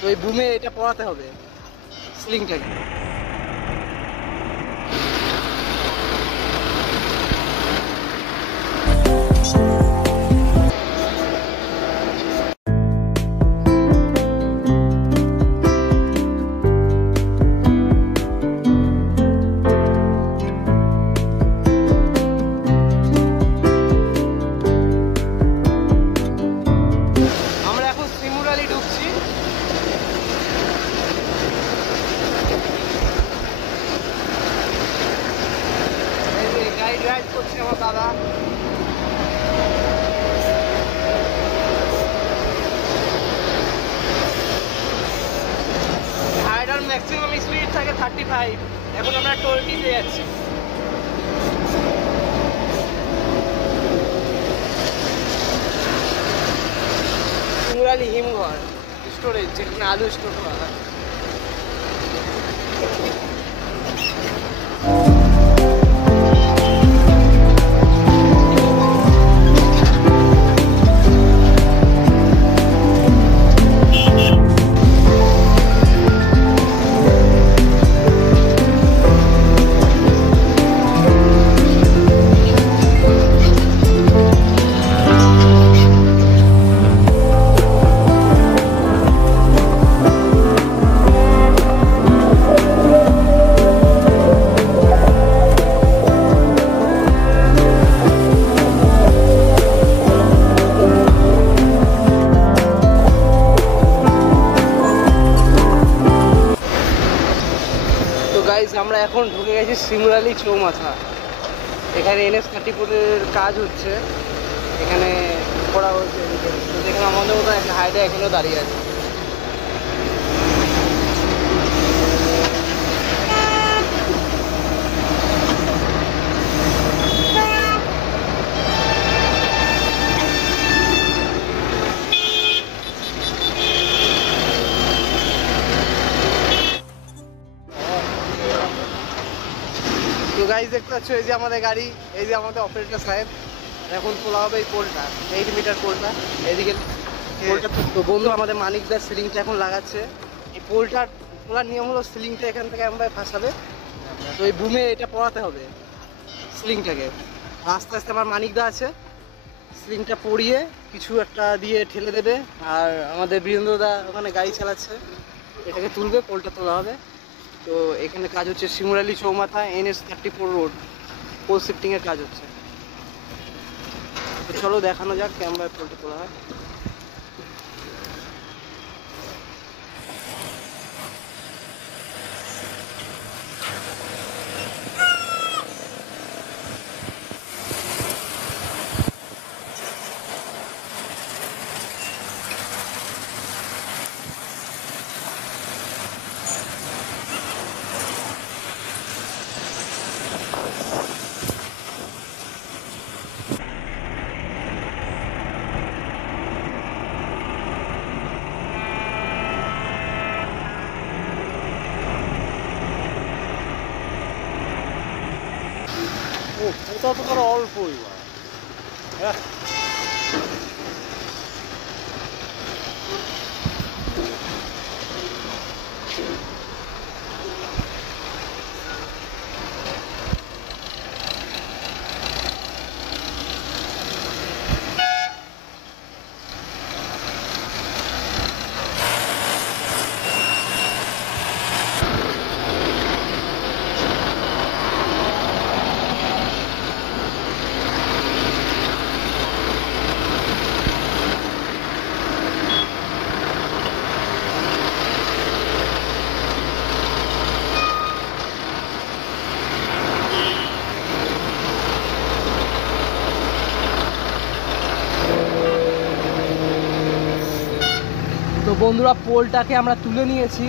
তো এই বুমে এটা পড়াতে হবে স্লিংটাকে। দাদা হাইডার ম্যাক্সিমাম স্পিড থাকে 35, এখন আমরা 20 তে যাচ্ছি। শিমুরালি হিমঘর স্টোরেজ, যেখানে আলু স্টোর করা হয়। আমরা এখন ঢুকে গেছি শিমুরালি চৌমাথা। এখানে NH-34-এর কাজ হচ্ছে, এখানে করা হচ্ছে। যেখানে আমাদের মতো একটা হাইডা এখানেও দাঁড়িয়ে আছে। তো গাইজ দেখতে পাচ্ছ, এই যে আমাদের গাড়ি, এই যে আমাদের অপারেটর সাহেব। এখন তোলা হবে এই পোলটা, 8 মিটার পোলটা। এইদিকে পোলটা তো বন্ধু আমাদের মানিকদা সিলিংটা এখন লাগাচ্ছে। এই পোলটার তোলার নিয়ম হলো সিলিংটা এখান থেকে আমরা ফাঁসাবে, তো এই বুমে এটা পড়াতে হবে সিলিংটাকে। আস্তে আস্তে আমার মানিকদা আছে, সিলিংটা পরিয়ে কিছু একটা দিয়ে ঠেলে দেবে, আর আমাদের বীরেন্দ্রদা ওখানে গাড়ি চালাচ্ছে, এটাকে তুলবে, পোলটা তোলা হবে। তো এখানে কাজ হচ্ছে শিমুরালি চৌমাথা NH-34 রোড, পোল শিফটিংয়ের কাজ হচ্ছে। তো চলো দেখানো যাক ক্যামেরায় পোলটা তোলা হয়। এটা তো করে অল্পই হ্যাঁ। তো বন্ধুরা, পোলটাকে আমরা তুলে নিয়েছি।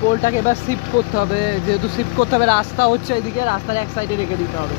পোলটাকে এবার শিফট করতে হবে, যেহেতু শিফট করতে হবে, রাস্তা হচ্ছে এদিকে, রাস্তার এক সাইডে রেখে দিতে হবে।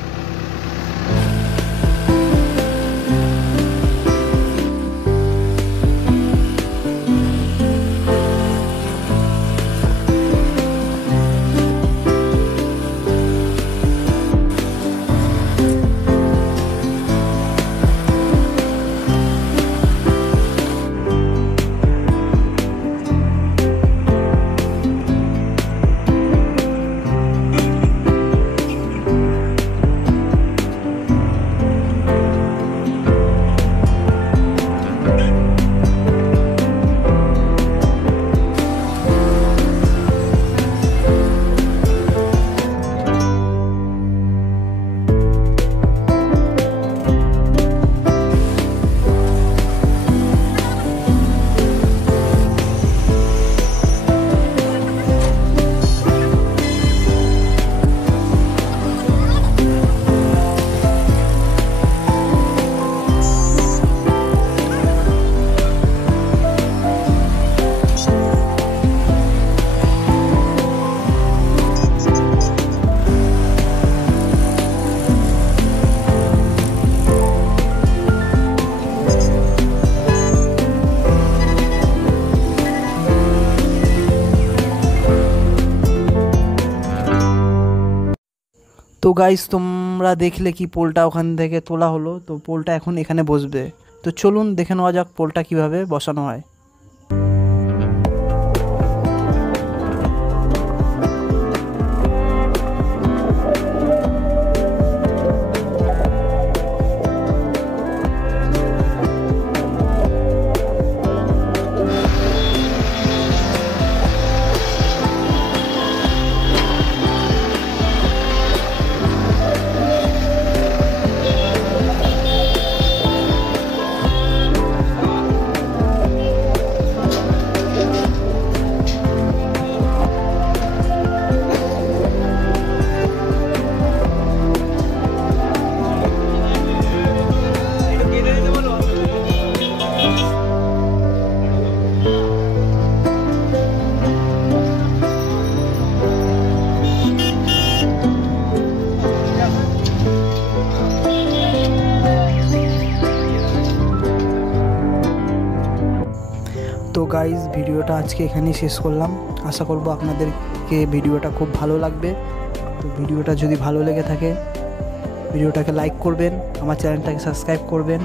তো গাইস তোমরা দেখলে কি পোলটা ওখান থেকে তোলা হলো, তো পোলটা এখন এখানে বসবে। তো চলুন দেখে নেওয়া যাক পোলটা কিভাবে বসানো হয়। তো গাইজ ভিডিওটা আজকে এখানেই শেষ করলাম। আশা করব আপনাদেরকে ভিডিওটা খুব ভালো লাগবে। তো ভিডিওটা যদি ভালো লেগে থাকে ভিডিওটাকে লাইক করবেন, আমার চ্যানেলটাকে সাবস্ক্রাইব করবেন,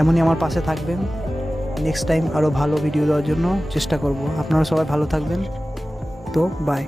এমনই আমার পাশে থাকবেন। নেক্সট টাইম আরও ভালো ভিডিও দেওয়ার জন্য চেষ্টা করব। আপনারা সবাই ভালো থাকবেন। তো বাই।